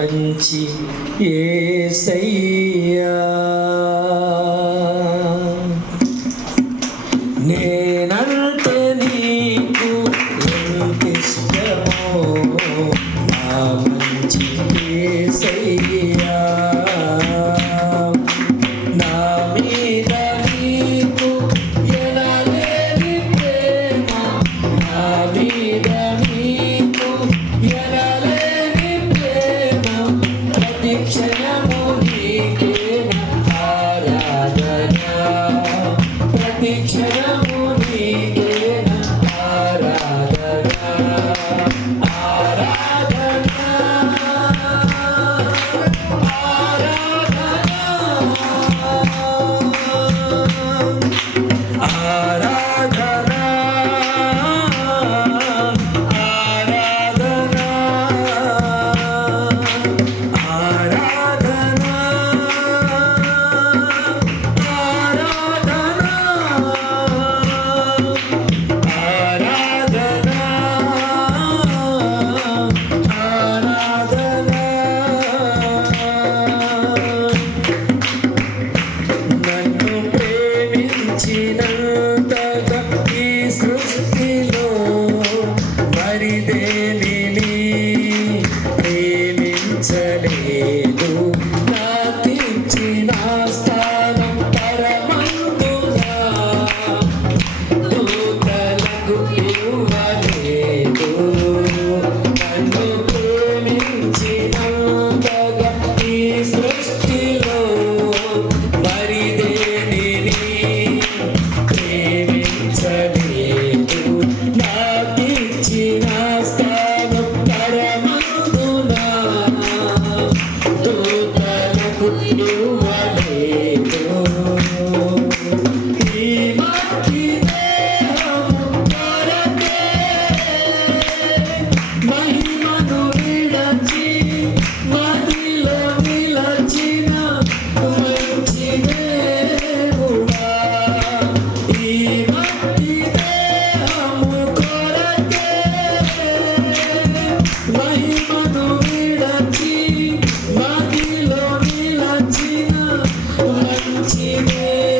మంచి ఏసయ్యా. think you Amen.